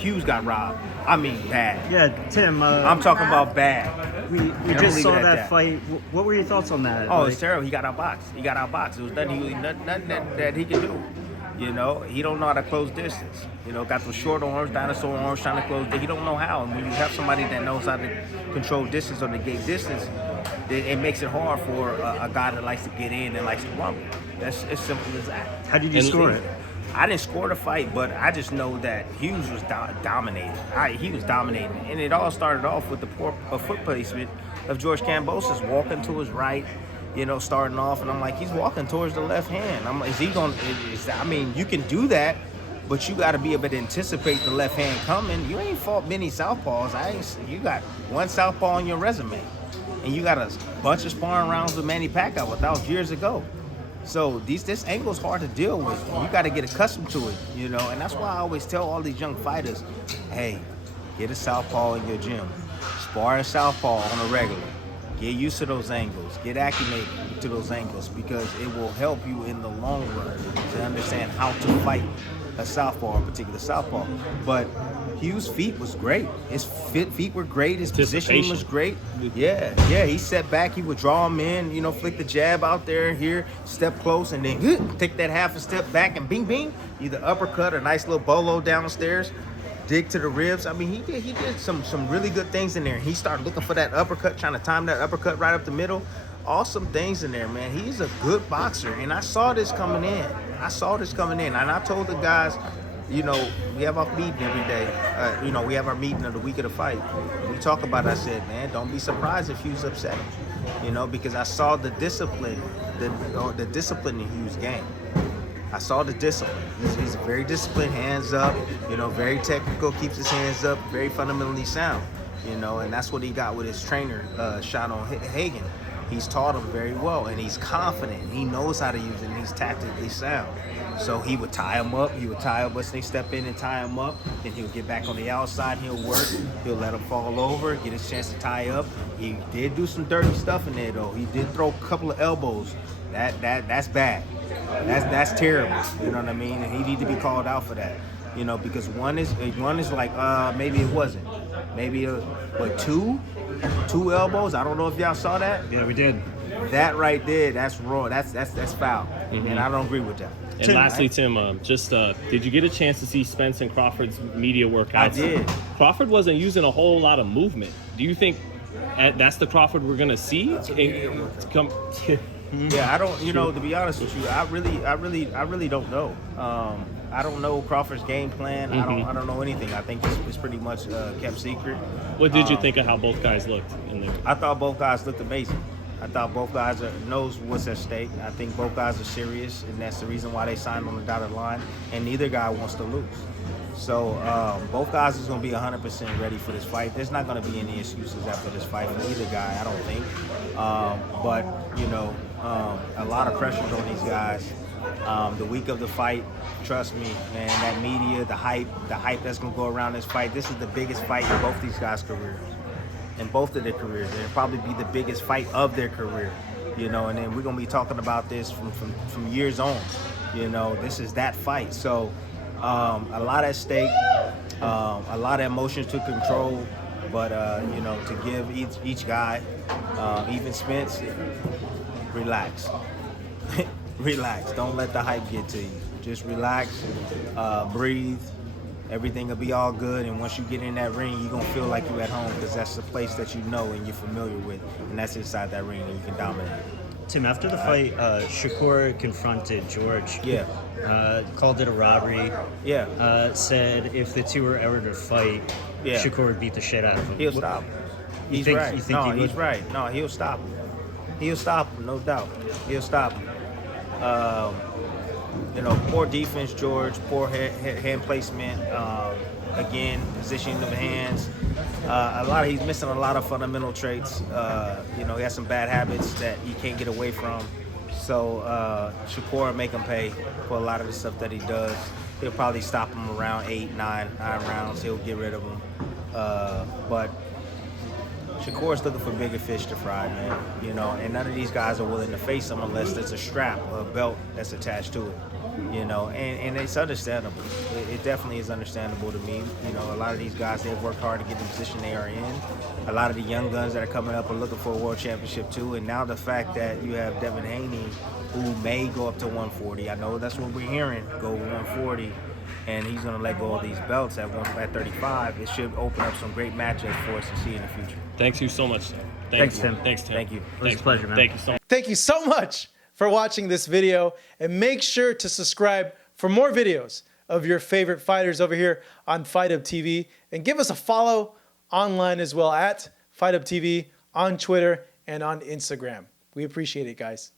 Hughes got robbed. I mean, bad. Yeah, Tim. I'm talking about bad. We just saw that fight. What were your thoughts on that? Oh, it's terrible. He got outboxed. It was nothing that he could do. You know, he don't know how to close distance. You know, got those short arms, dinosaur arms, trying to close. He don't know how. And when you have somebody that knows how to control distance or negate distance, it makes it hard for a guy that likes to get in and likes to rumble. That's as simple as that. How did you score it? I didn't score the fight, but I just know that Hughes was dominating. He was dominating. And it all started off with the poor foot placement of George Kambosos walking to his right, you know, starting off. And I'm like, he's walking towards the left hand. I'm like, is he going to, I mean, you can do that, but you got to be able to anticipate the left hand coming. You ain't fought many southpaws. You got one southpaw on your resume. And you got a bunch of sparring rounds with Manny Pacquiao. That was years ago. So this angle's hard to deal with. You got to get accustomed to it, you know. And that's why I always tell all these young fighters, hey, get a southpaw in your gym. Spar a southpaw on a regular. Get used to those angles. Get acclimated to those angles because it will help you in the long run to understand how to fight a southpaw, a particular southpaw. But Hughes' feet was great. His feet were great. His positioning was great. Yeah. He set back. He would draw him in, you know, flick the jab out there, here, step close, and then take that half a step back and bing, bing. Either uppercut or nice little bolo downstairs. Dig to the ribs. I mean, he did some really good things in there. He started looking for that uppercut, trying to time that uppercut right up the middle. Awesome things in there, man. He's a good boxer, and I saw this coming in. And I told the guys, you know, we have our meeting every day. You know, we have our meeting of the week of the fight. We talk about it. I said, man, don't be surprised if Hughes upset him. You know, because I saw the discipline, the discipline in Hughes' game. I saw the discipline. He's very disciplined, hands up, you know, very technical, keeps his hands up, very fundamentally sound, you know, and that's what he got with his trainer, shot on Hagen. He's taught him very well, and he's confident. He knows how to use it, and he's tactically sound. So he would tie him up. He would tie up once they step in and tie him up. Then he'll get back on the outside. He'll work. He'll let him fall over, get his chance to tie up. He did do some dirty stuff in there, though. He did throw a couple of elbows. That's bad. That's terrible. You know what I mean? And he need to be called out for that. You know, because one is like maybe it wasn't. Maybe but two elbows. I don't know if y'all saw that. Yeah, we did. That right there, that's raw. That's foul. Mm-hmm. And I don't agree with that. And lastly, Tim, did you get a chance to see Spence and Crawford's media workouts? I did. Crawford wasn't using a whole lot of movement. Do you think that's the Crawford we're gonna see? Yeah, I don't. You know, to be honest with you, I really don't know. I don't know Crawford's game plan. Mm-hmm. I don't know anything. I think it's pretty much kept secret. What did you think of how both guys looked in there? I thought both guys looked amazing. I thought both guys knows what's at stake. I think both guys are serious, and that's the reason why they signed on the dotted line. And neither guy wants to lose. So both guys is going to be 100% ready for this fight. There's not going to be any excuses after this fight for either guy, I don't think. But, you know, a lot of pressures on these guys. The week of the fight, trust me, man, that media, the hype that's going to go around this fight, this is the biggest fight in both these guys' careers. In both of their careers. It'll probably be the biggest fight of their career, you know, and then we're going to be talking about this from years on. You know, this is that fight. So a lot at stake, a lot of emotions to control, but, you know, to give each guy, even Spence, relax. Relax. Don't let the hype get to you. Just relax, breathe. Everything will be all good, and once you get in that ring, you're going to feel like you're at home because that's the place that you know and you're familiar with, and that's inside that ring, and you can dominate. Tim, after the fight, Shakur confronted George. Yeah. Called it a robbery. Yeah. Said if the two were ever to fight, Shakur would beat the shit out of him. He'll stop. He's right. He's right. No, he'll stop him. He'll stop him, no doubt. He'll stop him. You know, poor defense, George, poor hand placement, again, positioning of the hands. He's missing a lot of fundamental traits. You know, he has some bad habits that he can't get away from. So Shakur make him pay for a lot of the stuff that he does. He'll probably stop him around 8, 9 rounds. He'll get rid of him. But Shakur's looking for bigger fish to fry, man. You know, and none of these guys are willing to face him unless there's a strap or a belt that's attached to it. You know, and it's understandable. It definitely is understandable to me. You know, a lot of these guys, they've worked hard to get in the position they are in. A lot of the young guns that are coming up are looking for a world championship too. And now the fact that you have Devin Haney, who may go up to 140, I know that's what we're hearing, go 140, and he's going to let go of these belts at 35. It should open up some great matchups for us to see in the future. Thanks you so much. Thanks, Tim. Thanks, Tim. Thank you. It was a pleasure, man. Thank you so much. Thank you so much for watching this video, and make sure to subscribe for more videos of your favorite fighters over here on Fight Up TV, and give us a follow online as well at Fight Up TV on Twitter and on Instagram. We appreciate it, guys.